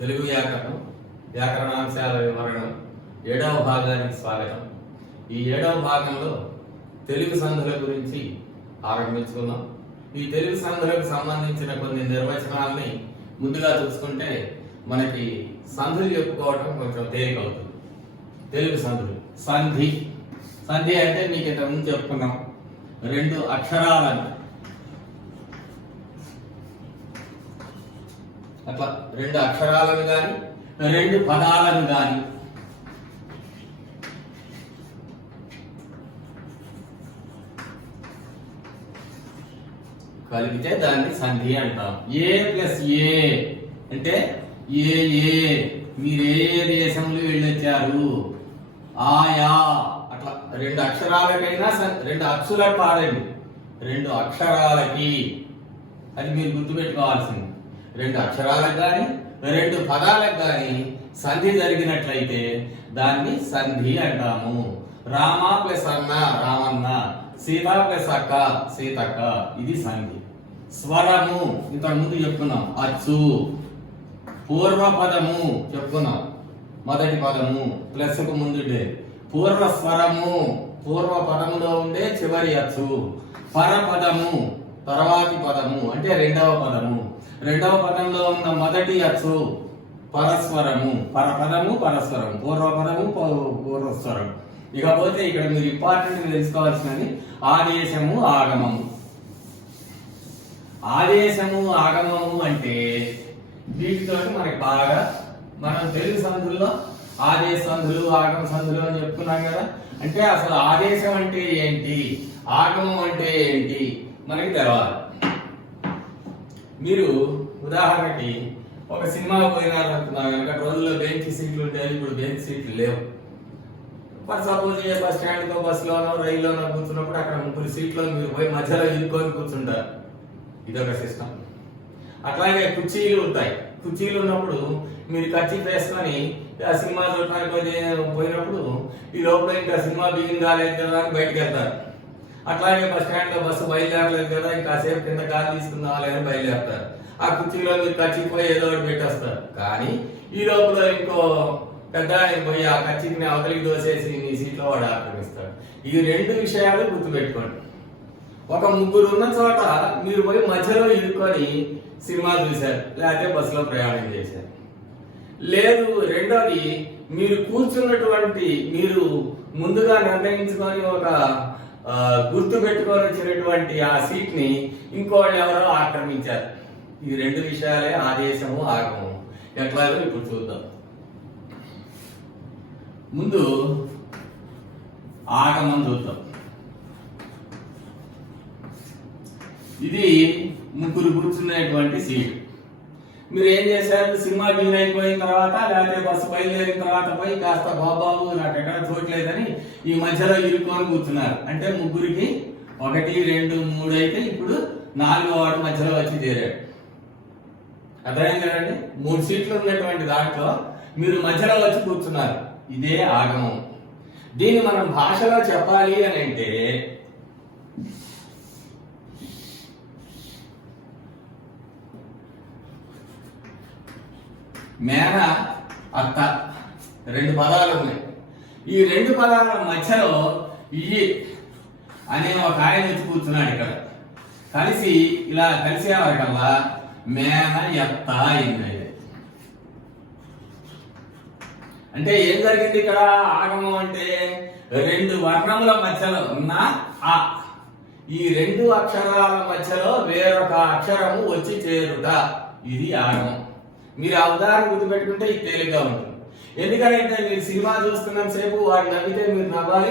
తెలుగు వ్యాకరణం వ్యాకరణాంశాల వివరణ 7వ భాగానికి స్వాగతం. ఈ 7వ భాగంలో తెలుగు సంధుల గురించి ఆరంభించుకుందాం. ఈ తెలుగు సంధులకు సంబంధించిన కొన్ని నిర్వచనాలని ముందుగా చూసుకుంటే మనకి సంధులు చెప్పుకోవడం కొంచెం తేలిక అవుతుంది. తెలుగు సంధులు సంధి సంధి అంటే మీకు ఇంతకుముందు చెప్పుకున్నాం, 2 అక్షరాలను అట్లా 2 అక్షరాలను కానీ 2 పదాలను కానీ కలిపితే దాన్ని సంధి అంటాం. ఏ ప్లస్ ఏ అంటే ఏ మీరు ఏ దేశంలో వెళ్ళొచ్చారు, ఆయా అట్లా 2 అక్షరాలకైనా 2 అక్షరాలకు పాడండి, 2 అక్షరాలకి అది మీరు గుర్తుపెట్టుకోవాల్సింది. 2 అక్షరాలకు కానీ 2 పదాలకు కానీ సంధి జరిగినట్లయితే దాన్ని సంధి అంటాము. రామ ప్లస్ అన్న రామన్న, సీత ప్లస్ అక్క సీతక్క, ఇది సంధి. స్వరము ఇంతకు ముందు చెప్పుకున్నాం, అచ్చు. పూర్వపదము చెప్పుకున్నాం, మొదటి పదము ప్లస్ కు ముందుండే పూర్వస్వరము, పూర్వ పదములో ఉండే చివరి అచ్చు. పరపదము తర్వాతి పదము అంటే 2వ పదము, 2వ పదంలో ఉన్న మొదటి అచ్చు పరస్వరము. పరపదము పరస్వరం, పూర్వపదము పూర్వస్వరం. ఇకపోతే ఇక్కడ మీరు ఇంపార్టెంట్ తెలుసుకోవాల్సినది ఆదేశము ఆగమము. ఆదేశము ఆగమము అంటే వీటితో మనకి బాగా మనం తెలుగు సంధుల్లో ఆదేశ సంధులు ఆగమ సంధులు అని చెప్పుకున్నాం కదా. అంటే అసలు ఆదేశం అంటే ఏంటి, ఆగమం అంటే ఏంటి మనకి తెలవాలి. మీరు ఉదాహరణకి ఒక సినిమా పోయినారు అనుకున్నాం కనుక, రోజుల్లో బెంచ్ సీట్లు ఉంటాయి, ఇప్పుడు బెంచ్ సీట్లు లేవు. ఫర్ సపోజ్ ఏ బస్ స్టాండ్లో బస్సులోనో రైల్లోనో కూర్చున్నప్పుడు అక్కడ 3 సీట్లో మీరు పోయి మధ్యలో ఇరుక్కొని కూర్చుంటారు, ఇదొక సిస్టమ్. అట్లాగే కుర్చీలు ఉంటాయి, కుర్చీలు ఉన్నప్పుడు మీరు కర్చీఫ్ వేసుకొని ఆ సినిమా చూడటానికి పోయినప్పుడు ఈ లోపల ఇంకా సినిమా బిగిన్ కాలేదు కదా అని బయటకు వెళ్తారు. అట్లాగే బస్ స్టాండ్ లో బస్సు బయలుదేరలేదు కదా, ఇంకాసేపు కింద కారు తీసుకుందాం అని బయలుదేరతారు. ఆ కుర్చీలో మీరు కర్చీఫ్ ఏదో ఒకటి పెట్టేస్తారు. కానీ ఈ లోపల ఇంకో పెద్ద ఆయన పోయి ఆ కర్చీఫ్ని అవతలికి దోసేసి మీ సీట్లో వాడు ఆక్రమిస్తాడు. ఈ 2 విషయాలు గుర్తుపెట్టుకోండి. ఒక 3 ఉన్న చోట మీరు పోయి మధ్యలో ఇరుక్కొని సినిమా చూశారు, లేకపోతే బస్సులో ప్రయాణం చేశారు. లేదు, రెండోది మీరు కూర్చున్నటువంటి, మీరు ముందుగా నిర్ణయించుకొని ఒక గుర్తు పెట్టుకొని వచ్చినటువంటి ఆ సీట్ ని ఇంకోళ్ళు ఎవరో ఆక్రమించారు. ఈ 2 విషయాలే ఆదేశము ఆగమము. ఎట్లాగో ఇప్పుడు చూద్దాం. ముందు ఆగమం చూద్దాం. ఇది 3 కూర్చునేటువంటి సీట్. మీరు ఏం చేశారు, సినిమా బిగిన్ అయిపోయిన తర్వాత లేకపోతే బస్సు బయలుదేరిన తర్వాత పోయి కాస్త బాబాబు నాకు ఎక్కడ చూడలేదని ఈ మధ్యలో ఇరుక్కొని కూర్చున్నారు. అంటే 3కి 1 2 3 అయితే ఇప్పుడు 4వ వాడు మధ్యలో వచ్చి చేరాడు. అర్థమైంది కదండి. 3 సీట్లు ఉన్నటువంటి దాంట్లో మీరు మధ్యలో వచ్చి కూర్చున్నారు. ఇదే ఆగమం. దీన్ని మనం భాషలో చెప్పాలి అని అంటే మేన అత్త 2 పదాలు ఉన్నాయి. ఈ 2 పదాల మధ్యలో ఈ అనే ఒక ఆయన వచ్చి కూర్చున్నాడు. ఇక్కడ కలిసి ఇలా కలిసేవారికల్లా మేన ఎత్త అయింది. అంటే ఏం జరిగింది ఇక్కడ, ఆగమం అంటే 2 వర్ణముల మధ్యలో ఉన్న ఆ, ఈ 2 అక్షరాల మధ్యలో వేరొక అక్షరము వచ్చి చేరుట, ఇది ఆగమం. మీరు ఆ ఉదాహరణ గుర్తుపెట్టుకుంటే ఇది తేలిగ్గా ఉంటుంది. ఎందుకంటే మీరు సినిమా చూస్తున్నంత సేపు వాడు నవ్వితే మీరు నవ్వాలి,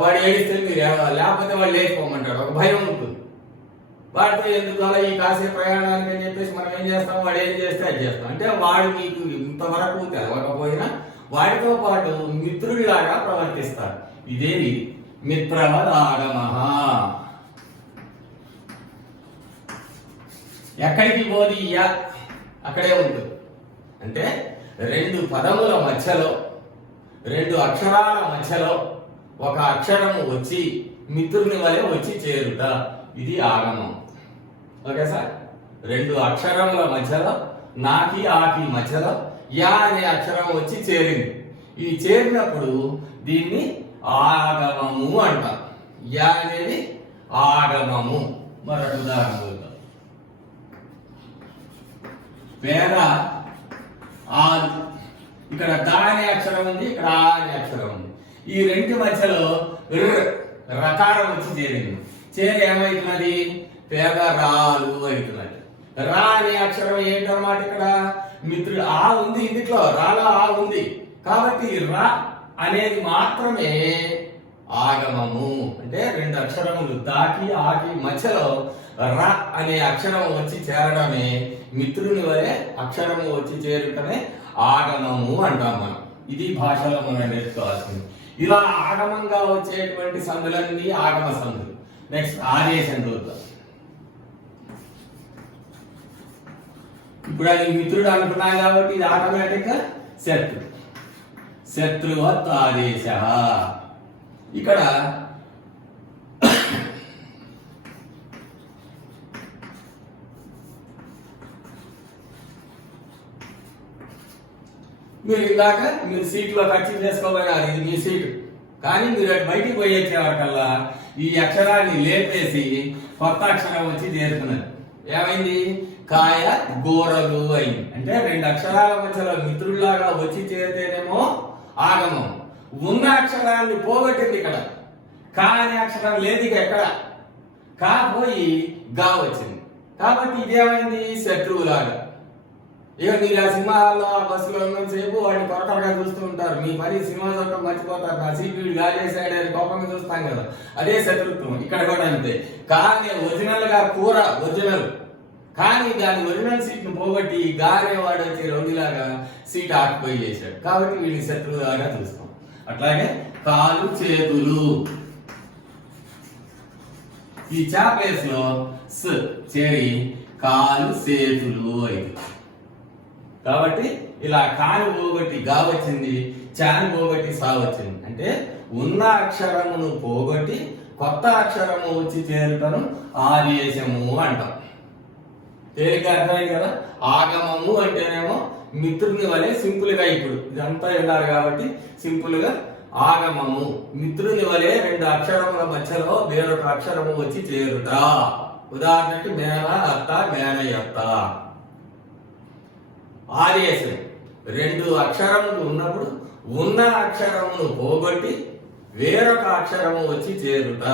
వాడు ఏడిస్తే మీరు ఏడవాలి, లేకపోతే వాడు లేచిపోమంటాడు. ఒక భయం ఉంటుంది. వాడితో ఎందుకు అలా ఈ కాసేపు ప్రయాణానికి అని చెప్పేసి మనం ఏం చేస్తాం, వాడు ఏం చేస్తే అది చేస్తాం. అంటే వాడు మీకు ఇంతవరకు తెలవకపోయినా వాడితో పాటు మిత్రుడిలాగా ప్రవర్తిస్తారు. ఇదేది మిత్రవదాగమః. ఎక్కడికి పోది అక్కడే ఉంటుంది. అంటే 2 పదముల మధ్యలో 2 అక్షరాల మధ్యలో ఒక అక్షరము వచ్చి మిత్రుని వలె వచ్చి చేరుట, ఇది ఆగమం. Okay sir. 2 అక్షరముల మధ్యలో నాకి ఆకి మధ్యలో యా అనే అక్షరం వచ్చి చేరింది. ఇది చేరినప్పుడు దీన్ని ఆగమము అంటాం. యా అనేది ఆగమము. మరొక ఉదాహరణ చూద్దాం. పేద ఆలు, ఇక్కడ దా అనే అక్షరం ఉంది, ఇక్కడ ఆ అనే అక్షరం ఉంది. ఈ రెండు మధ్యలో రకారం వచ్చి చేరింది. చేరి ఏమవుతున్నది? పేదరాలు అవుతున్నది. రా అనే అక్షరం ఏంటన్నమాట? ఇక్కడ మిత్రుడు ఆ ఉంది, ఇందులో రాలో ఆ ఉంది కాబట్టి రా అనేది మాత్రమే ఆగమము. అంటే రెండు అక్షరములు దాకి ఆకి మధ్యలో ర అనే అక్షరం వచ్చి చేరడమే, మిత్రుని వలె అక్షరము వచ్చి చేరటమే ఆగమము అంటాం మనం. ఇది భాషలో మనం నేర్చుకోవాల్సింది. ఇలా ఆగమంగా వచ్చేటువంటి సందులన్నీ ఆగమ సందులు. నెక్స్ట్ ఆదేశం చూద్దాం. ఇప్పుడు అది మిత్రుడు అనుకున్నాం కాబట్టి ఇది ఆటోమేటిక్ గా శత్రు. శత్రువత్ ఆదేశ. ఇక్కడ మీరు ఇందాక మీరు సీట్లో ఖర్చు చేసుకోబోయారు, ఇది మీ సీటు. కానీ మీరు అటు బయటికి పోయేసేవారికల్లా ఈ అక్షరాన్ని లేపేసి కొత్త అక్షరం వచ్చి చేరుతున్నది. ఏమైంది? కాయ గోరలు అయింది. అంటే రెండు అక్షరాల మధ్యలో మిత్రుల్లాగా వచ్చి చేరితేనేమో ఆగమం. ఉన్న అక్షరాన్ని పోగొట్టింది. ఇక్కడ కా అనే అక్షరం లేదు, ఇక ఎక్కడ కా పోయి గా వచ్చింది. కాబట్టి ఇదేమైంది? శత్రువులాగా. ఇక మీరు ఆ సినిమా హాల్లో ఆ బస్సులో ఉన్నంతసేపు వాడిని కొరకరగా చూస్తూ ఉంటారు. మీ పని సినిమా చూడటం మర్చిపోతారు. నా సీట్ వీడు గాజేసాడు అని కోపంగా చూస్తాం కదా, అదే శత్రుత్వం. ఇక్కడ కూడా అంతే. కానీ ఒరిజినల్ గా కూర ఒరిజినల్, కానీ దాని ఒరిజినల్ సీట్ ను పోగొట్టి గానే వాడు వచ్చి రౌడీలాగా సీట్ ఆక్యుపై చేశాడు. కాబట్టి వీడిని శత్రువులాగా చూస్తాం. అట్లాగే కాలు చేతులు, ఈ చా ప్లేస్ లో స్ చేరి కాలు చేతులు అయింది. కాబట్టి ఇలా కాను పోగొట్టి గా వచ్చింది, చాను పోగొట్టి సా వచ్చింది. అంటే ఉన్న అక్షరమును పోగొట్టి కొత్త అక్షరము వచ్చి చేరుటను ఆదేశము అంటాం. తేలిక అర్థమైంది కదా? ఆగమము అంటేనేమో మిత్రుని వలె సింపుల్ గా, ఇప్పుడు ఇదంతా విన్నారు కాబట్టి సింపుల్ గా ఆగమము. మిత్రుని వలె రెండు అక్షరముల మధ్యలో వేరొక అక్షరము వచ్చి చేరుట. ఉదాహరణకి మేన అత్త, మేనయత్త. ఆదేశం రెండు అక్షరములు ఉన్నప్పుడు ఉన్న అక్షరమును పోగొట్టి వేరొక అక్షరము వచ్చి చేరుట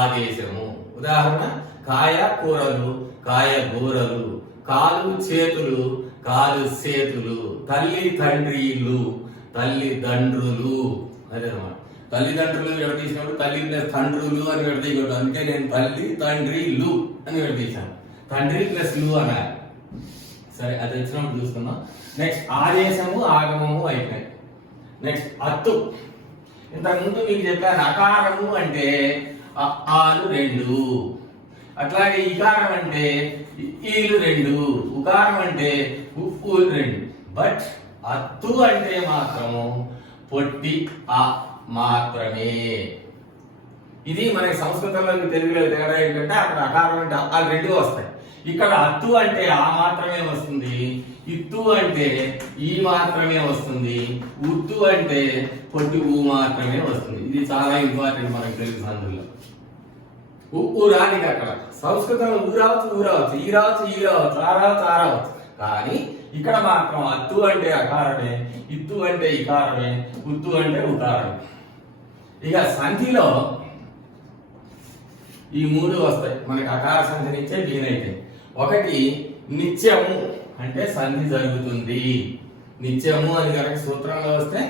ఆదేశము. ఉదాహరణ కాయ కూరలు, కాయ గూరలు. కాలు చేతులు, కాలు చేతులు. తల్లి తండ్రిలు, తల్లిదండ్రులు. అదేనమాట. తల్లిదండ్రులు విడదీసినప్పుడు తల్లి ప్లస్ తండ్రులు అని విడదీయకూడదు. అందుకే నేను తల్లి తండ్రిలు అని విడదీశాను. తండ్రి ప్లస్ లు అన్నారు. సరే, అది వచ్చినప్పుడు చూసుకుందాం. నెక్స్ట్ ఆదేశము ఆగమము అయిపోయింది. నెక్స్ట్ అత్తు. ఇంతకుముందు మీకు చెప్పాను, అకారము అంటే ఆలు రెండు, అట్లాగే ఇకారం అంటే ఈలు రెండు, ఉకారం అంటే ఉప్పులు రెండు. బట్ అత్తు అంటే మాత్రము పొట్టి ఆ మాత్రమే. ఇది మనకి సంస్కృతంలో తెలుగులో తేడా ఏంటంటే అక్కడ అకారం అంటే ఆ రెండు వస్తాయి. ఇక్కడ అత్తు అంటే ఆ మాత్రమే వస్తుంది, ఇత్తు అంటే ఈ మాత్రమే వస్తుంది, ఉత్తు అంటే పొట్టి ఊ మాత్రమే వస్తుంది. ఇది చాలా ఇంపార్టెంట్ మనకి తెలుగు సందులో. ఊ రాని అక్కడ సంస్కృతంలో ఊ రావచ్చు, ఊ రావచ్చు, ఈ రావచ్చు, ఈ రావచ్చు, ఆ రావచ్చు, ఆ రావచ్చు. కానీ ఇక్కడ మాత్రం అత్తు అంటే అకారమే, ఇత్తు అంటే ఇకారమే, ఉత్తు అంటే ఉకారమే. ఇక సంధిలో ఈ మూడు వస్తాయి మనకి. అకార సంధి నుంచే దీనైతే ఒకటి నిత్యము అంటే సంధి జరుగుతుంది. నిత్యము అని కనుక సూత్రంలో వస్తే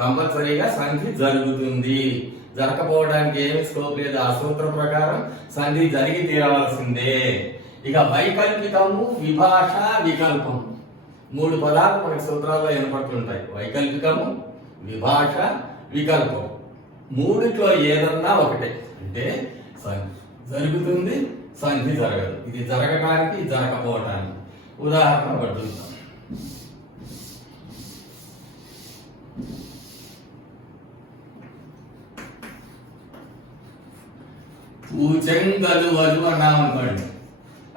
కంపల్సరీగా సంధి జరుగుతుంది. జరగకపోవడానికి ఏమి స్కోప్ లేదు. ఆ సూత్రం ప్రకారం సంధి జరిగి తీరవలసిందే. ఇక వైకల్పికము, విభాష, వికల్పం. మూడు పదాలు మనకి సూత్రాల్లో వినపడుతుంటాయి. వైకల్పికము, విభాష, వికల్పం. మూడిట్లో ఏదన్నా ఒకటే. అంటే సంధి జరుగుతుంది, సంధి జరగదు. ఇది జరగడానికి, జరగకపోవటానికి. ఉదాహరణ ఒకటి చూద్దాం. పూచెంగలువలు అన్నాం అనుకోండి.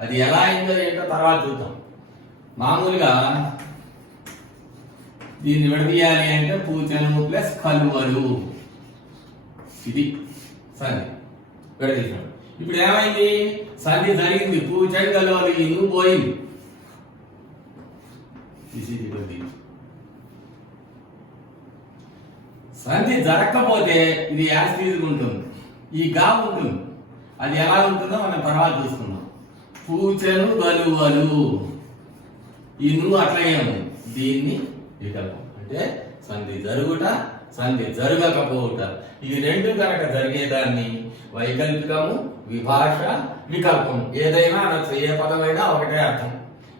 అది ఎలా అయిందో ఏంటో తర్వాత చూద్దాం. మామూలుగా దీన్ని విడదీయాలి అంటే పూచను ప్లస్ కలువలు, ఇది సంధి విడదీసాం. ఇప్పుడు ఏమైంది, సంధి జరిగింది, పూచని కలువలు ఇన్ను పోయింది. సంధి జరగకపోతే ఇది యాసిడ్ ఉంటుంది, ఈ గా ఉంటుంది. అది ఎలా ఉంటుందో మనం తర్వాత చూసుకుందాం. పూచను గలువలు, ఈ నువ్వు అట్లాగే ఉంది. దీన్ని వికల్పం అంటే సంధి జరుగుట, సంధి జరగకపోవుట. ఈ రెండు కనుక జరిగేదాన్ని వైకల్పికము, విభాష, వికల్పము ఏదైనా అనొచ్చు. ఏ పదమైనా ఒకటే అర్థం.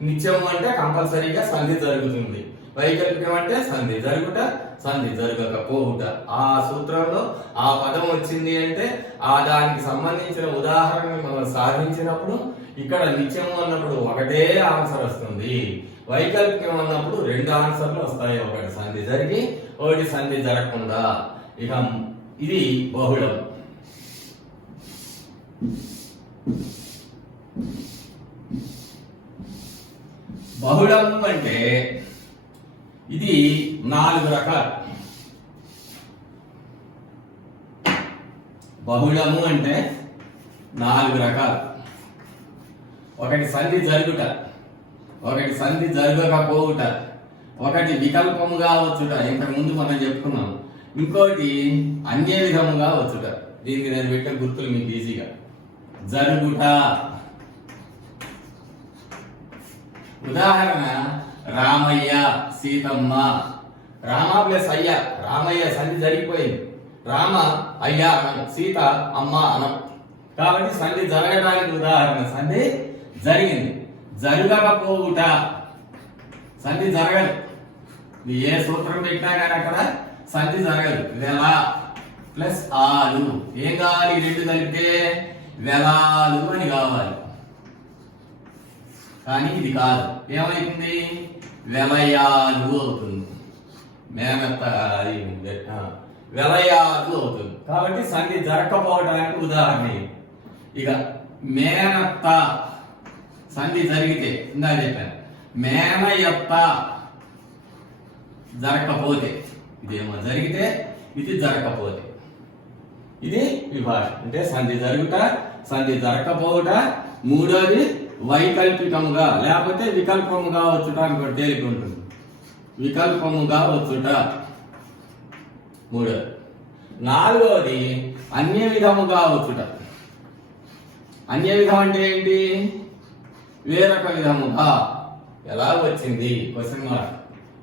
నిత్యము అంటే కంపల్సరీగా సంధి జరుగుతుంది, వైకల్పికం అంటే సంధి జరుగుట, సంధి జరగకపోవుట. ఆ సూత్రంలో ఆ పదం వచ్చింది అంటే ఆ దానికి సంబంధించిన ఉదాహరణని మనం సాధించినప్పుడు ఇక్కడ నిత్యము అన్నప్పుడు ఒకటే ఆన్సర్ వస్తుంది, వైకల్పికం అన్నప్పుడు రెండు ఆన్సర్లు వస్తాయి, ఒకటి సంధి జరిగి ఒకటి సంధి జరగకుండా. ఇక ఇది బహుళం. బహుళము అంటే ఇది 4 రకాలు. బహుళము అంటే 4 రకాలు. ఒకటి సంధి జరుగుట, ఒకటి సంధి జరగకపోవుట, ఒకటి వికల్పముగా వచ్చుట, ఇంతకు ముందు మనం చెప్పుకున్నాం. ఇంకోటి అన్య విధముగా వచ్చుట. దీనికి నేను పెట్టే గుర్తులు మీకు ఈజీగా. జరుగుట ఉదాహరణ రామయ్య సీతమ్మ. రామ ప్లస్ అయ్య, రామయ్య సంధి జరిగిపోయింది. రామ అయ్య అనం, సీత అమ్మ అనం. కాబట్టి సంధి జరగడానికి ఉదాహరణ సంధి జరిగింది. జరగకపోవుట సంధి జరగదు. ఏ సూత్రం పెట్టినా కానీ అక్కడ సంధి జరగదు. వెల ప్లస్ ఆలు, ఏం కావాలి, రెండు కలిపితే వెలాలు అని కావాలి. కానీ ఇది కాదు, ఏమైతుంది, వెలయాలు అవుతుంది. మేనత్త వెలయాలు అవుతుంది. కాబట్టి సంధి జరగకపోవడానికి ఉదాహరణ. ఇక మేనత్త సంధి జరిగితే ఇందా చెప్పాను, మేనయత్త జరగకపోతే, ఇదేమో జరిగితే ఇది జరగకపోతే, ఇది విభాష అంటే సంధి జరుగుట, సంధి జరగకపోవుట. మూడోది వైకల్పికముగా లేకపోతే వికల్పముగా వచ్చుట అని తేలిక ఉంటుంది. వికల్పముగా వచ్చుట మూడోది. నాలుగోది అన్య విధముగా వచ్చుట. అన్య విధం అంటే ఏంటి, వేరొక విధముగా. ఎలా వచ్చింది, question mark.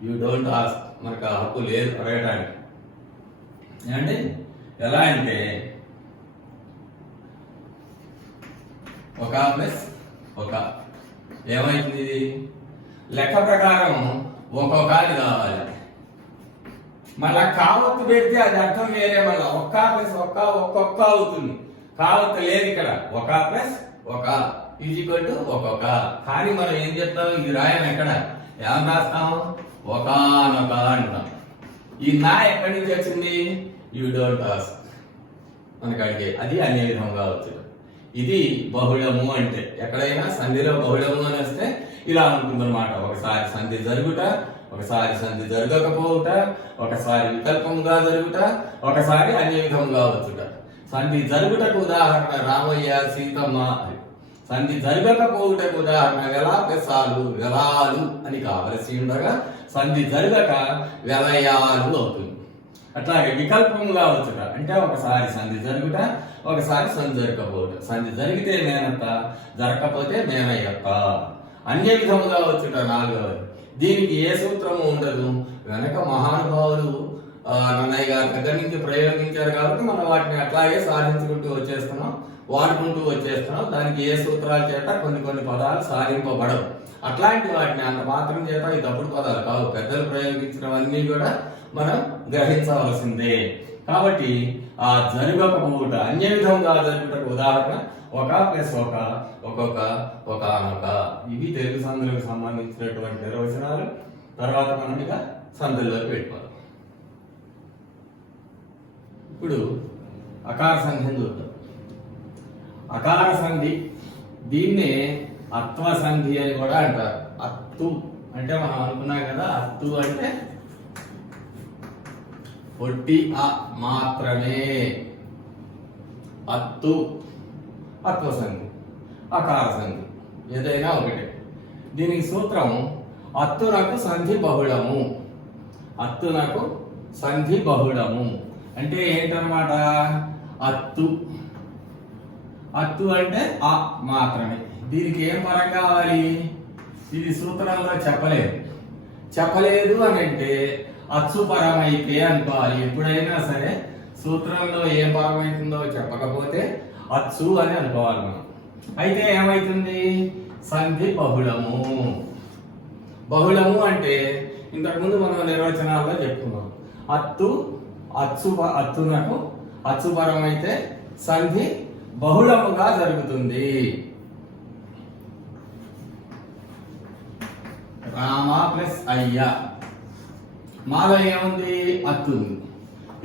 You don't ask, మనకు ఆ హక్కు లేదు అడగడానికి. ఏమండి ఎలా అంటే ఒక ప్లస్ ఒక ఏమైతుంది, లెక్క ప్రకారం ఒక్కొక్కటి కావాలి. మళ్ళా కావత్తు పెడితే అది అర్థం వేరే. మళ్ళా ఒక్క ప్లస్ ఒక్క ఒక్కొక్క అవుతుంది. కావత్తు లేదు ఇక్కడ, ఒక ప్లస్ ఒక ఈజ్వల్ టు ఒక్కొక్క. కానీ మనం ఏం చెప్తాం, ఇది రాయం ఎక్కడ, ఏం రాస్తాం, ఒకనొక అంటాం. ఈ నా ఎక్కడి నుంచి వచ్చింది, యూ డోంట్ ఆస్క్, మనకు అడిగే. అది అన్య విధంగా వచ్చు. ఇది బహుళము అంటే ఎక్కడైనా సంధిలో బహుళము అని వస్తే ఇలా ఉంటుందన్నమాట. ఒకసారి సంధి జరుగుట, ఒకసారి సంధి జరగకపోవుట, ఒకసారి వికల్పముగా జరుగుట, ఒకసారి అన్య విధముగా వచ్చుట. సంధి జరుగుటకు ఉదాహరణ రామయ్య సీతమ్మ. సంధి జరగకపోవుటకు ఉదాహరణ వెల ప్లస్ ఆలు, వెలాలు అని కావలసి ఉండగా సంధి జరగక వెలయాలు అవుతుంది. అట్లాగే వికల్పముగా వచ్చుట అంటే ఒకసారి సంధి జరుగుట, ఒకసారి సంధి జరగకపోవుట. సంధి జరిగితే మేనత్త, జరగకపోతే మేనయ్యత్త. అన్య విధముగా వచ్చుట నాలుగవది. దీనికి ఏ సూత్రము ఉండదు. వెనక మహానుభావులు నన్నయ్య గారి దగ్గర నుంచి ప్రయోగించారు కాబట్టి మనం వాటిని అట్లాగే సాధించుకుంటూ వచ్చేస్తున్నాం, వాడుకుంటూ వచ్చేస్తున్నాం. దానికి ఏ సూత్రాల చేత కొన్ని కొన్ని పదాలు సాధింపబడవు. అట్లాంటి వాటిని అంత మాత్రం చేత ఈ తప్పుడు పదాలు కావు. పెద్దలు ప్రయోగించినవన్నీ కూడా మనం గ్రహించవలసిందే. కాబట్టి ఆ జరగకపోవుట, అన్య విధంగా జరుగుటకు ఉదాహరణ ఒక ప్లస్ ఒక, ఒక్కొక్క, ఒకనొక. ఇవి తెలుగు సంధులకు సంబంధించినటువంటి నిర్వచనాలు. తర్వాత మనం ఇక సంధుల్లోకి పెట్టుకోవాలి. ఇప్పుడు అకార సంధిని చూద్దాం. అకార సంధి, దీన్నే అత్వ సంధి అని కూడా అంటారు. అత్తు అంటే మనం అనుకున్నాం కదా, అత్తు అంటే పొట్టి అ మాత్రమే. అత్తు అత్వ సంధి, అకార సంధి, ఏదైనా ఒకటే. దీనికి సూత్రం అత్తునకు సంధి బహుళము. అత్తునకు సంధి బహుళము అంటే ఏంటన్నమాట? అత్తు, అత్తు అంటే అ మాత్రమే. దీనికి ఏం పరం కావాలి? ఇది సూత్రంలో చెప్పలేదు అని అంటే అచ్చు పరమైతే అనుకోవాలి. ఎప్పుడైనా సరే సూత్రంలో ఏం పరమైతుందో చెప్పకపోతే అచ్చు అని అనుకోవాలి మనం. అయితే ఏమైతుంది? సంధి బహుళము. బహుళము అంటే ఇంతకుముందు మనం నిర్వచనాల్లో చెప్పుకున్నాం. అత్తునకు అచ్చు పరమైతే సంధి బహుళముగా జరుగుతుంది. రామ ప్లస్ అయ్య, మాలో ఏముంది? అత్తు ఉంది.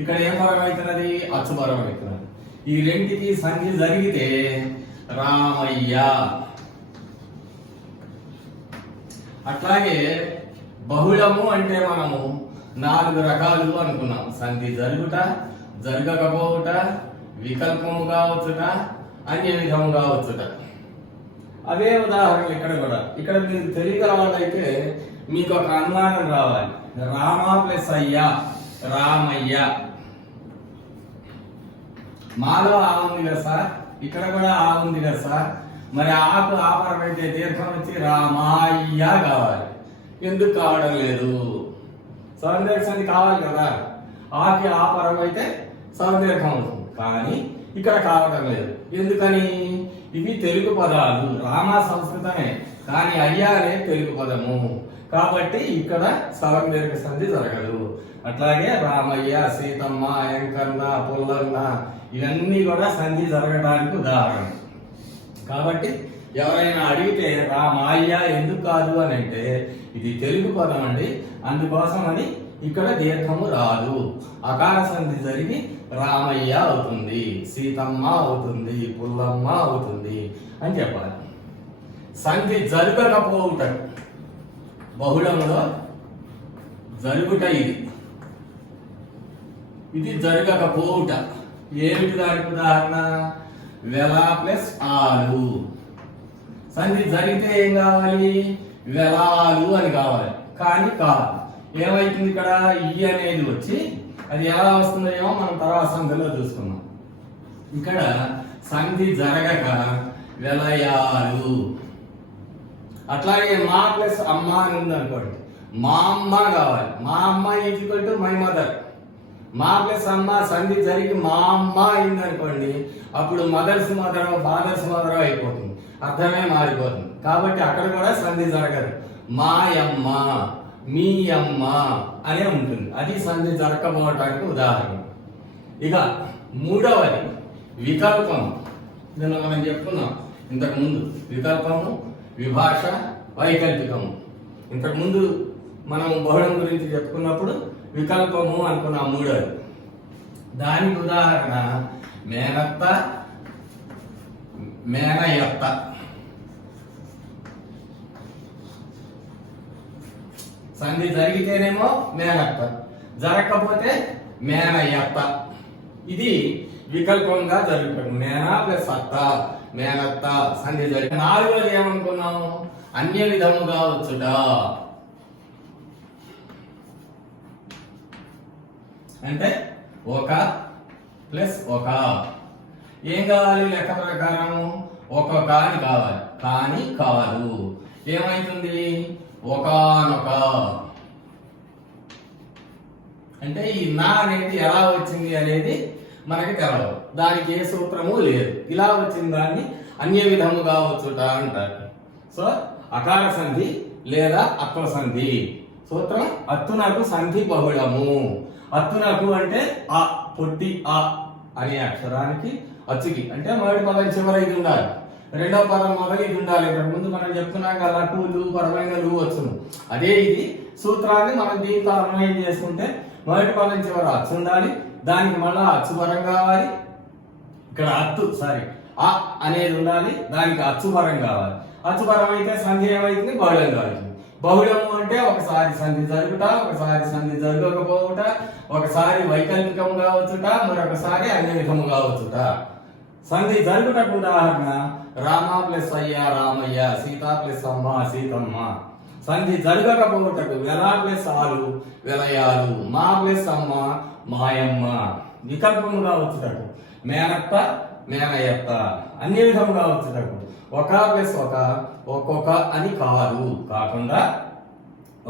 ఇక్కడ ఏం పరమవుతున్నది? అచ్చు పరమవుతున్నది. ఈ రెంటికి సంధి జరిగితే రామయ్య. అట్లాగే బహుళము అంటే మనము 4 రకాలు అనుకున్నాం. సంధి జరుగుట, జరగకపోవుట, వికల్పము కావచ్చుట, అన్య విధము కావచ్చుట. అదే ఉదాహరణలు ఇక్కడ కూడా. ఇక్కడ మీరు తెలియగల వాళ్ళైతే మీకు ఒక అనుమానం రావాలి. రామ ప్లస్ అయ్య, రామయ్య. మాలో ఆ ఉంది కదా సార్, ఇక్కడ కూడా ఆ ఉంది కదా సార్. మరి ఆకు ఆపరమైతే దీర్ఘం వచ్చి రామాయ్య కావాలి. ఎందుకు కావడం లేదు? సౌందర్య సంధి కావాలి కదా. ఆకి ఆపరం అయితే సౌందర్యకం అవుతుంది, కానీ ఇక్కడ కావడం లేదు. ఎందుకని? ఇవి తెలుగు పదాలు. రామ సంస్కృతమే, కానీ అయ్యా అనే తెలుగు పదము కాబట్టి ఇక్కడ సౌందర్య సంధి జరగదు. అట్లాగే రామయ్య, సీతమ్మ, ఎంకన్న, పుల్లన్న ఇవన్నీ కూడా సంధి జరగడానికి ఉదాహరణ. కాబట్టి ఎవరైనా అడిగితే రామయ్య ఎందుకు కాదు అని అంటే ఇది తెలుగు పదం అండి, అందుకోసం అని ఇక్కడ దీర్ఘము రాదు. అకార సంధి జరిగి రామయ్య అవుతుంది, సీతమ్మ అవుతుంది, పుల్లమ్మ అవుతుంది అని చెప్పాలి. సంధి జరగకపోవుట, బహుళంలో జరుగుట. ఇది జరగకపోవుట. ఏమిటి దానికి ఉదాహరణ? వెల ప్లస్ ఆలు. సంధి జరిగితే ఏం కావాలి? వెలాలు అని కావాలి, కానీ కాదు. ఏమైతుంది? ఇక్కడ ఈ అనేది వచ్చి అది ఎలా వస్తుందో మనం తర్వాత సంధిలో చూసుకున్నాం. ఇక్కడ సంధి జరగక వెలయాలు. అట్లాగే మా ప్లస్ అమ్మ అని ఉంది అనుకోండి, మా అమ్మ కావాలి. మా అమ్మ ఈక్వల్ టు మై మదర్. మా ప్లస్ అమ్మ సంధి జరిగి మా అమ్మ అయింది అనుకోండి, అప్పుడు మదర్స్ మదర్, ఫాదర్స్ మదర్ అయిపోతుంది, అర్థమే మారిపోతుంది. కాబట్టి అక్కడ కూడా సంధి జరగదు. మా అమ్మ, మీ అమ్మ అనే ఉంటుంది. అది సంధి జరగకపోవటానికి ఉదాహరణ. ఇక మూడవది వికల్పము. దీనిలో మనం చెప్పుకున్నాం ఇంతకు ముందు. వికల్పము, విభాష, వైకల్పికము. ఇంతకు ముందు మనం బహుళం గురించి చెప్పుకున్నప్పుడు వికల్పము అనుకున్నాం మూడవది. దానికి ఉదాహరణ మేనత్త, మేనయత్త. సంధి జరిగితేనేమో మేనత్త, జరగకపోతే మేనయత్త. ఇది వికల్పంగా జరుగుతుంది. మేనా ప్లస్ అత్త, మేనత్త సంధి జరిగి. నాలుగోది ఏమనుకున్నాము? అన్య విధముగా వచ్చుట. అంటే ఒక ప్లస్ ఒక. ఏం కావాలి? లెక్క ప్రకారం ఒక్కొక్క అని కావాలి, కానీ కాదు. ఏమైతుంది? ఒకానొక. అంటే ఈ నా అనేది ఎలా వచ్చింది అనేది మనకి తెలవదు, దానికి ఏ సూత్రము లేదు. ఇలా వచ్చిన దాన్ని అన్య విధముగా వచ్చుట అంటారు. సో అకార సంధి లేదా అత్వ సంధి. సూత్రం అత్తునకు సంధి బహుళము. అత్తునకు అంటే ఆ పొట్టి ఆ అనే అక్షరానికి అచ్చుకి అంటే మొదటి పదం చివర ఇది ఉండాలి, రెండవ పదం మొదలు ఇది ఉండాలి. ముందు మనం చెప్తున్నాం కదా లఘువులు, పరమైనలు వచ్చును. అదే ఇది సూత్రాన్ని మనం దీంతో అన్వయం చేసుకుంటే మొదటి పదం చివర అచ్చు ఉండాలి, దానికి మళ్ళా అచ్చుపరం కావాలి. ఇక్కడ ఆ అనేది ఉండాలి, దానికి అచ్చుపరం కావాలి. అచ్చుపరం అయితే సంధి ఏమైతుంది? బహుళం కావాలి. బహుళము అంటే ఒకసారి సంధి జరుగుట, ఒకసారి సంధి జరగకపోవుట, ఒకసారి వైకల్పికముగా వచ్చుట, మరొకసారి అన్య విధముగా వచ్చుట. సంధి జరుగుటకు ఉదాహరణ రామ ప్లస్ అయ్య రామయ్య, సీత ప్లస్ అమ్మ సీతమ్మ. సంధి జరగకపోవుటకు వెల ప్లస్ ఆలు వెలయాలు, మా ప్లస్ అమ్మ మాయమ్మ. వికల్పముగా వచ్చుటకు మేనత్త మేనయత్త. అన్ని విధముగా వచ్చుటకు ఒక ప్లస్ ఒక ఒక్కొక్క అని కాకుండా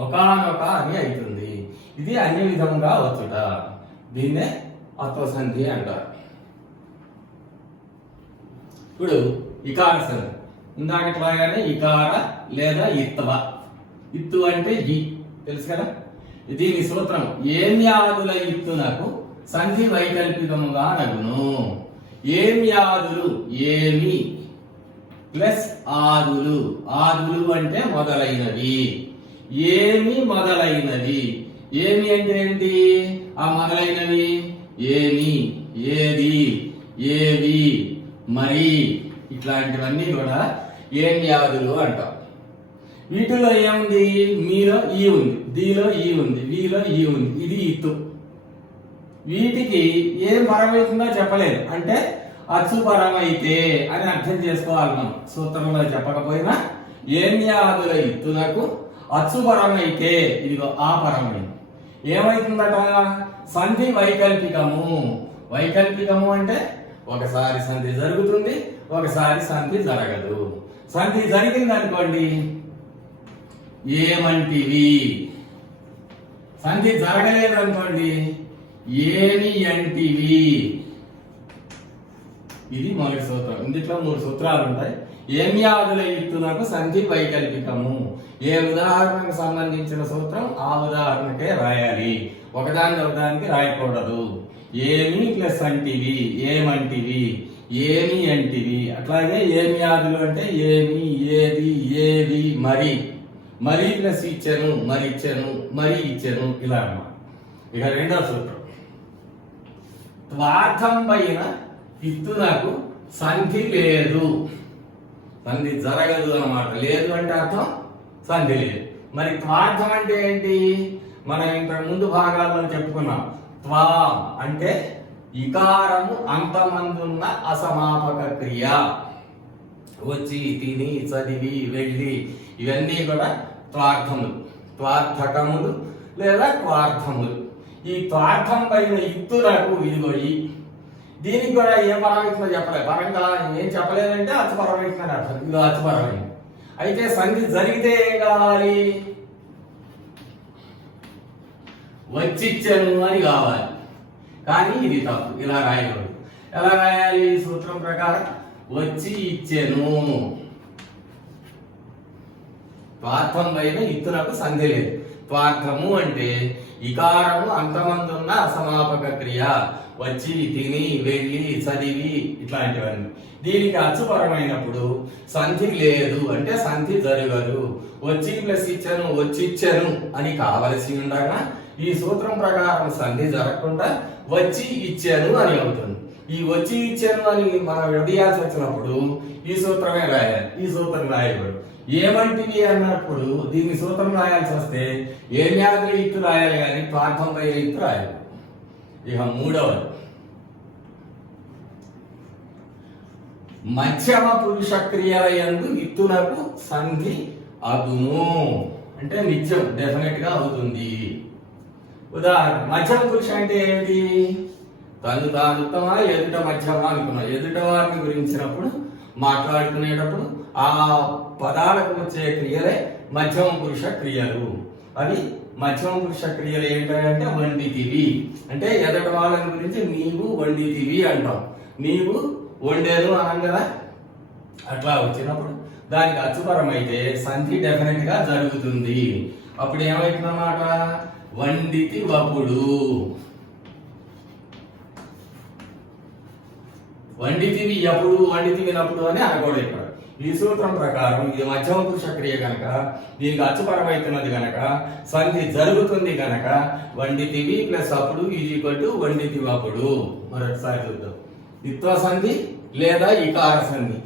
ఒకనొక అని అవుతుంది. ఇది అన్ని విధముగా వచ్చుట. దీన్నే అత్వసంధి అంటారు. ఇప్పుడు ఇకార సంధి ఇందాకట్లాగానే ఇకార లేదా ఇత్వ. ఇత్తు అంటే జి తెలుసు కదా. దీని సూత్రం ఏమ్యాదుల ఇత్తునకు సంధి వైకల్పికముగా నగును. ఏమ్యాదులు ఏమి ప్లస్ ఆదులు. ఆదులు అంటే మొదలైనవి. ఏమి మొదలైనవి. ఏమి అంటే ఏంటి? ఆ మొదలైనవి ఏమి, ఏది, ఏవి, మరి ఇట్లాంటివన్నీ కూడా ఏమ్యాదులు అంటాం. వీటిలో ఏముంది? మీలో ఈ ఉంది, దీలో ఈ ఉంది, వీలో ఈ ఉంది. ఇది ఇత్తు. వీటికి ఏం పరమవుతుందో చెప్పలేదు. అంటే అచ్చుపరమైతే అని అర్థం చేసుకోవాలి మనం. సూత్రంలో చెప్పకపోయినా ఏమ్యాదుల ఇత్తునకు అచ్చుపరమైతే ఇదిగో ఆ పరమైంది. ఏమైతుందట? సంధి వైకల్పికము. వైకల్పికము అంటే ఒకసారి సంధి జరుగుతుంది, ఒకసారి సంధి జరగదు. సంధి జరిగింది అనుకోండి ఏమంటివి. సంధి జరగలేదు అనుకోండి ఏమి అంటివి. ఇది మొదటి సూత్రం. ఇందులో 3 సూత్రాలు ఉంటాయి. ఏమ్యాదుల ఇత్తునకు సంధి వైకల్పికము. ఏ ఉదాహరణకు సంబంధించిన సూత్రం ఆ ఉదాహరణకే రాయాలి. ఒకదానికి రాయకూడదు. ఏమి ప్లస్ అంటివి, ఏమంటివి, ఏమి అంటివి. అట్లాగే ఏమ్యాదులు అంటే ఏమి, ఏది, ఏది, మరి. మరి ప్లస్ ఇచ్చాను, మరి ఇచ్చాను, మరి ఇచ్చాను, ఇలా అన్నమాట. ఇక రెండో సూత్రం త్వార్థం పైన ఇత్తునకు సంధి లేదు. సంధి జరగదు అన్నమాట. లేదు అంటే అర్థం సంధి లేదు. మరి త్వార్థం అంటే ఏంటి? మనం ఇంతకు ముందు భాగాల్లో చెప్పుకున్నాం. త్వా అంటే ఇకారము అంతమందున్న అసమాపక క్రియ. వచ్చి, తిని, చదివి, వెళ్ళి ఇవన్నీ కూడా త్వార్థములు, త్వార్థకములు లేదా త్వార్థములు. ఈ త్వార్థం పైన ఇత్తునకు ఇదిగో దీనికి కూడా ఏ పరమైతుందో చెప్పలేదు. పరంగా ఏం చెప్పలేదంటే అచ్చపరమైతుందని అర్థం. ఇది అచ్చపరమైంది. అయితే సంధి జరిగితే ఏం కావాలి? వచ్చిచ్చాను అని కావాలి. కానీ ఇది తప్పు. ఇలా రాయకూడదు. ఎలా రాయాలి? సూత్రం ప్రకారం వచ్చి ఇచ్చాను. త్వార్థం పైన ఇత్తునకు సంధి లేదు. త్వార్థము అంటే ఇకారము అంతమందున్న అసమాపక క్రియ. వచ్చి, తిని, వెళ్ళి, చదివి ఇట్లాంటివన్నీ. దీనికి అచ్చుపరమైనప్పుడు సంధి లేదు అంటే సంధి జరగదు. వచ్చి ప్లస్ ఇచ్చాను, వచ్చిచ్చాను అని కావలసి ఉండగా ఈ సూత్రం ప్రకారం సంధి జరగకుండా వచ్చి ఇచ్చాను అని అవుతుంది. ఈ వచ్చి ఇచ్చాను అని మనం విడదీయాల్సి వచ్చినప్పుడు ఈ సూత్రమే రాయాలి. ఈ సూత్రం రాయకూడదు. ఏమంటివి అన్నప్పుడు దీన్ని సూత్రం రాయాల్సి వస్తే ఏమ్యాదుల ఇత్తు రాయాలి కానీ త్వార్థం పైన ఇత్తు రాయాలి. ఇక మూడవది మధ్యమ పురుష క్రియల యందు ఇత్తునకు సంధి అగును. అంటే నిత్యం డెఫినెట్ గా అవుతుంది. ఉదాహరణ మధ్యమ పురుష అంటే ఏమిటి? తను తానుత్తమా ఎదుట మధ్యమా అనుకున్నా. ఎదుట వారిని గురించినప్పుడు మాట్లాడుకునేటప్పుడు ఆ పదాలకు వచ్చే క్రియలే మధ్యమ పురుష క్రియలు. అవి మధ్యమ పురుష క్రియలు ఏంటంటే వండితివి అంటే ఎదట వాళ్ళని గురించి నీవు వండితివి అంటాం. నీవు వండేను అనం కదా. అట్లా వచ్చినప్పుడు దానికి అచ్చుపరమైతే సంధి డెఫినెట్ గా జరుగుతుంది. అప్పుడు ఏమైతుందన్నమాట? వండితి వపుడు. వండితివి ఎప్పుడు, వండితివినప్పుడు అని అనకూడదు ఇక్కడ. ఈ సూత్రం ప్రకారం ఇది మధ్యమ పురుష క్రియ కనుక దీనికి అచ్చుపరమైతున్నది కనుక సంధి జరుగుతుంది కనుక వండితివి ప్లస్ అప్పుడు ఈజీక్వల్ వండితివి అప్పుడు. మరొకసారి చూద్దాం. ఇత్వ సంధి లేదా ఇకార సంధి.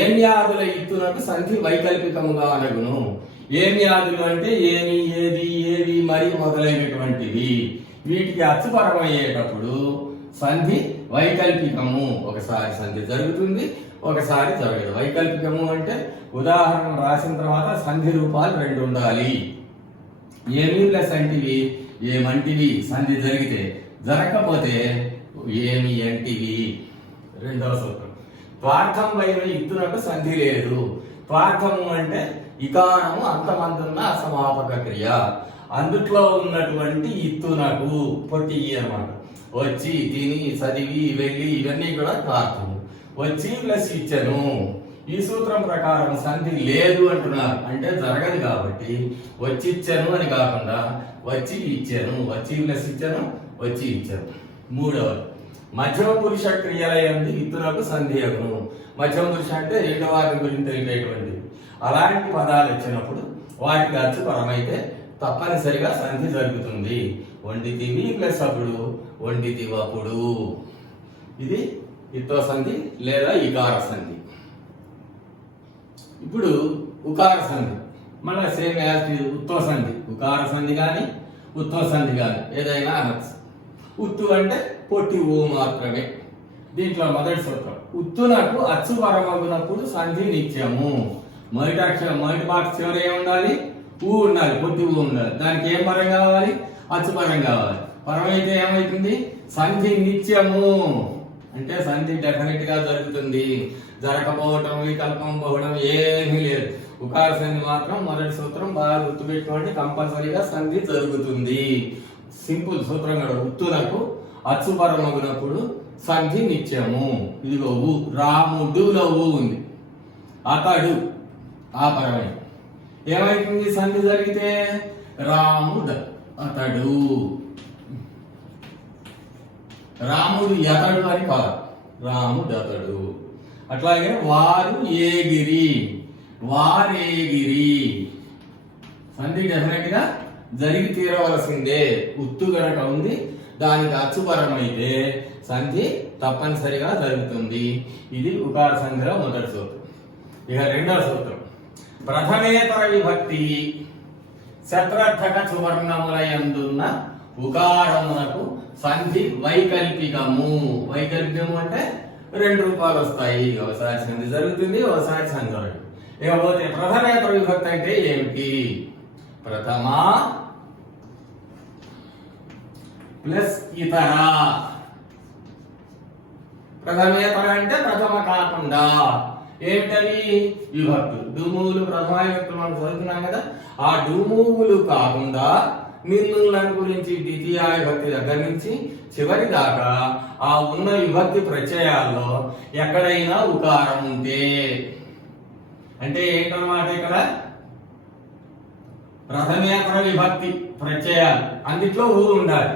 ఏమ్యాదుల ఇత్తునకు సంధి వైకల్పికముగా అనగును. ఏమి ఆదులు అంటే ఏమి, ఏది, ఏవి మరి మొదలైనటువంటివి. వీటికి అచ్చుపరమయ్యేటప్పుడు సంధి వైకల్పికము. ఒకసారి సంధి జరుగుతుంది, ఒకసారి జరగదు. వైకల్పికము అంటే ఉదాహరణ రాసిన తర్వాత సంధి రూపాలు రెండు ఉండాలి. ఏమి ప్లస్ అంటివి, ఏమంటివి సంధి జరిగితే, జరగకపోతే ఏమి అంటివి. రెండవ సూత్రం. త్వార్థం వైన ఇత్తునకు సంధి లేదు. త్వార్థము అంటే ఇకారము అంతమందున్న అసమాపక క్రియ. అందుట్లో ఉన్నటువంటి ఇత్తునకు పొట్టి అన్నమాట. వచ్చి, తిని, చదివి, వెళ్ళి ఇవన్నీ కూడా త్వార్థము. వచ్చి ప్లస్ ఇచ్చను. ఈ సూత్రం ప్రకారం సంధి లేదు అంటున్నారు, అంటే జరగదు కాబట్టి వచ్చి ఇచ్చాను అని కాకుండా వచ్చి ఇచ్చాను, వచ్చి ప్లస్ ఇచ్చాను, వచ్చి ఇచ్చాను. మూడవది మధ్యమ పురుష క్రియల యందు ఇత్తునకు సంధి అగును. మధ్యమ పురుష అంటే రెండవ వారి గురించి తెలిపేటువంటిది. అలాంటి పదాలు వచ్చినప్పుడు వాటికి అచ్చుపరమైతే తప్పనిసరిగా సంధి జరుగుతుంది. వండితివి ప్లస్ అప్పుడు, వండితివప్పుడు. ఇది ఇత్వ సంధి లేదా ఇకార సంధి. ఇప్పుడు ఉకార సంధి మళ్ళీ సేమ్ యాజ్ ఉత్వ సంధి. ఉకార సంధి కానీ ఉత్వ సంధి కానీ ఏదైనా అనొచ్చు. ఉత్తు అంటే పొట్టి ఊ మాత్రమే. దీంట్లో మొదటి సూత్రం. ఉత్తునకు అచ్చు పరమగునప్పుడు సంధి నిత్యము. మొదటి అక్షరం మొదటి మాట చివరి ఏముండాలి, ఊ ఉండాలి, పొట్టి ఊ ఉండాలి. దానికి ఏం పరం కావాలి, అచ్చు పరం కావాలి. పరమైతే ఏమవుతుంది, సంధి నిత్యము. అంటే సంధి డెఫినెట్ గా జరుగుతుంది. జరగకపోవటం, వికల్పం పోవడం ఏమీ లేదు. ఉకార సంధి మాత్రం మొదటి సూత్రం బాగా గుర్తుపెట్టుకోండి, కంపల్సరీగా సంధి జరుగుతుంది. సింపుల్ సూత్రం కూడా. ఉత్తునకు అచ్చుపరమగునప్పుడు సంధి నిత్యము. ఇదిగో ఊ, రాముడులో ఊ ఉంది, అతడు ఆ పరమై ఏమైతుంది సంధి జరిగితే, రాముడు అతడు. రాముడు అతడు అని కాదు, రాముడు అతడు. అట్లాగే వారు ఏగిరి, వారేగిరి. సంధి డెఫినెట్ గా జరిగి తీరవలసిందే. ఉత్తు గనక ఉంది, దానికి అచ్చుపరమైతే సంధి తప్పనిసరిగా జరుగుతుంది. ఇది ఉకార సంధిలో మొదటి సూత్రం. ఇక రెండవ సూత్రం. ప్రథమేతర విభక్తి శత్రర్థక సువర్ణములయందున్న ఉకారమునకు సంధి వైకల్పికము. వైకల్పికము అంటే రెండు రూపాలు వస్తాయి. ఒకసారి సంధి జరుగుతుంది, ఒకసారి సంధి జరుగుతుంది. ఇకపోతే ప్రథమేతర విభక్తి అంటే ఏమిటి? ప్రథమ ప్లస్ ఇతర. ప్రథమేతర అంటే ప్రథమ కాకుండా. ఏమిటవి? విభక్తులు. డూములు ప్రథమ విభక్తులు మనం చదువుతున్నాం కదా, ఆ డూములు కాకుండా నిన్నులను గురించి ద్వితీయ విభక్తి దగ్గర నుంచి చివరి దాకా ఆ ఉన్న విభక్తి ప్రత్యయాల్లో ఎక్కడైనా ఉకారం ఉంటే, అంటే ఏంటన్నమాట ఇక్కడ ప్రథమేతర విభక్తి ప్రత్యయాలు అన్నిట్లో ఊ ఉండాలి.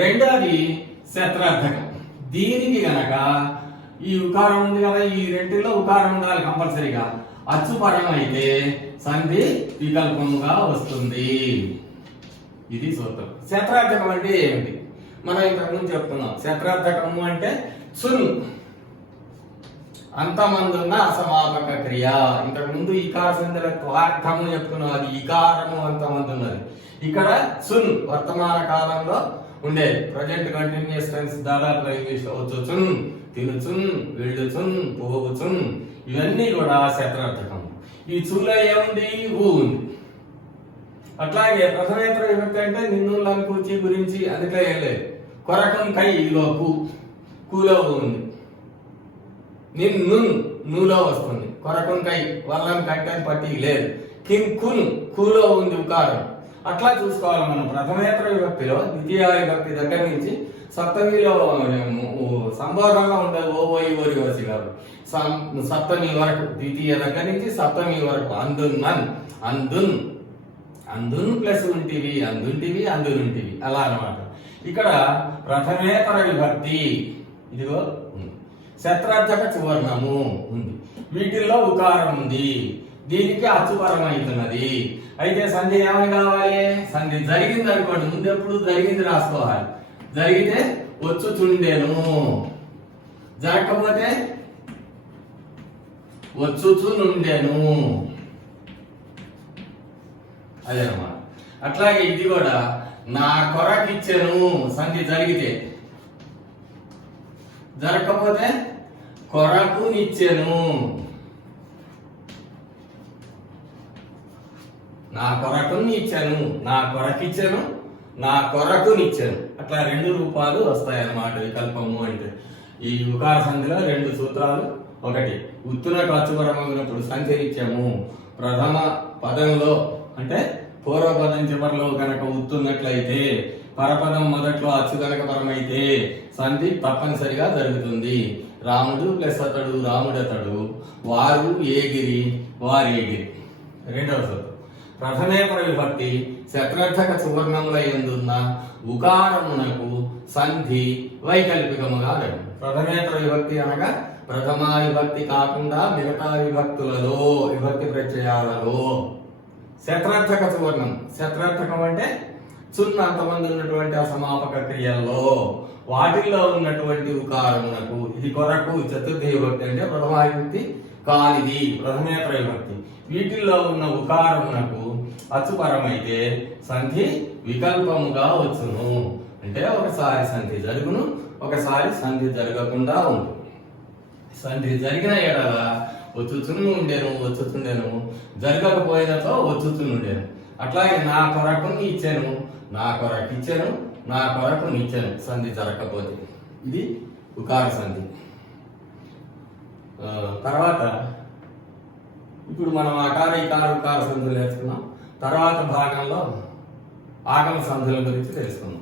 రెండోది శత్రార్థకం. దీనికి గనక ఈ ఉకారం ఉంది కదా, ఈ రెంటిలో ఉకారం ఉండాలి కంపల్సరీగా. అచ్చుపరం అయితే సంధి వికల్పముగా వస్తుంది. ఇది సూత్రం. శత్రార్థకం అంటే ఏమిటి? మనం ఇంతకుముందు చెప్తున్నాం. శత్రార్థకము అంటే సున్, అంతమందున్న అసమాపక క్రియ. ఇంతకుముందు ఇకార సంధిలో త్వార్థము చెప్తున్నాం, అది ఇకారము అంతమంది ఉన్నది. ఇక్కడ సున్ వర్తమాన కాలంలో ఉండేది. ప్రజెంట్ కంటిన్యూస్ టెన్స్ దాదాపుగా ఇంగ్లీష్ లో వచ్చుచున్, తినుచున్, వెళ్ళుచున్, పోవుచున్, ఇవన్నీ కూడా శత్రార్థకం. ఈ చుల్లో ఏముంది? ఊ ఉంది. అట్లాగే ప్రథమేతర విభక్తి అంటే నిన్నులను కూర్చి గురించి అందులో ఏం లేదు. కొరకం కై ఇదిగో కు, కూలో ఉంది. నిన్ను నూలో వస్తుంది. కొరకం కై వల్లం కంటే పట్టి లేదు. కిన్ కున్ కూలో ఉంది ఉకారం. అట్లా చూసుకోవాలి మనం. ప్రథమేతర విభక్తిలో ద్వితీయ విభక్తి దగ్గర నుంచి సప్తమిలో సంబోధనగా ఉండదు. ఓవోయి ఓరి వసి గారు సప్తమి వరకు, ద్వితీయ దగ్గర నుంచి సప్తమి వరకు అందున్ మన్, అందున్, అందున్ ప్లస్ ఉంటివి, అందుంటివి, అందునుంటివి, అలా అన్నమాట. ఇక్కడ ప్రథమేతర విభక్తి ఇదిగో ఉంది. శత్రార్థక సువర్ణము ఉంది. వీటిల్లో ఉకారం ఉంది. దీనికి అచ్చుపరం అవుతున్నది. అయితే సంధి ఏమని కావాలి? సంధి జరిగింది అనుకోండి, ముందెప్పుడు జరిగింది రాసుకోవాలి. జరిగితే వచ్చుచుండెను, జరగకపోతే వచ్చుచునుండెను. అదే అన్నమాట. అట్లాగే ఇది కూడా నా కొరకిచ్చెను సంధి జరిగితే, జరగకపోతే కొరకునిచ్చెను. నా కొరకునిచ్చెను, నా కొరకిచ్చెను, నా కొరకునిచ్చెను. అట్లా రెండు రూపాలు వస్తాయి అన్నమాట వికల్పము అంటే. ఈ ఉకార సంధిలో రెండు సూత్రాలు. ఒకటి, ఉత్తునకు అచ్చుపరమగినప్పుడు సంచరించాము. ప్రథమ పదంలో అంటే పూర్వపదం చివరిలో కనుక ఉత్తున్నట్లయితే, పరపదం మొదట్లో అచ్చు కనుక పరమైతే సంధి తప్పనిసరిగా జరుగుతుంది. రాముడు ప్లస్ అతడు, రాముడతడు, వారు ఏగిరి, వారేగిరి. రెండవ సూత్రం, ప్రథమేతర విభక్తి శత్రర్థక సువర్ణముల యందున్న ఉకారమునకు సంధి వైకల్పికముగా గను. ప్రథమేతర విభక్తి అనగా ప్రథమా విభక్తి కాకుండా మిగతా విభక్తులలో, విభక్తి ప్రత్యయాలలో శత్రార్థక సువర్ణం, శత్రార్థకం అంటే చున్న అంతమంది ఉన్నటువంటి అసమాపక క్రియల్లో వాటిల్లో ఉన్నటువంటి ఉకారమునకు, ఇది కొరకు చతుర్థి విభక్తి అంటే ప్రథమా విభక్తి కానిది ప్రథమేతర విభక్తి, వీటిల్లో ఉన్న ఉకారమునకు అచ్చుపరమైతే సంధి వికల్పముగా వచ్చును. అంటే ఒకసారి సంధి జరుగును, ఒకసారి సంధి జరగకుండా ఉంటుంది. సంధి జరిగిన ఎడల వచ్చుచును ఉండేను, వచ్చుతుండేను, జరగకపోయినతో వచ్చుతుండేను. అట్లాగే నా కొరకుని ఇచ్చాను, నా కొరకు ఇచ్చాను, నా కొరకుని ఇచ్చాను సంధి జరగకపోతే. ఇది ఉకార సంధి. తర్వాత ఇప్పుడు మనం అకార ఇకార ఉకార సంధులు నేర్చుకున్నాం. తర్వాత భాగంలో ఆగమ సంధుల గురించి తెలుసుకుందాం.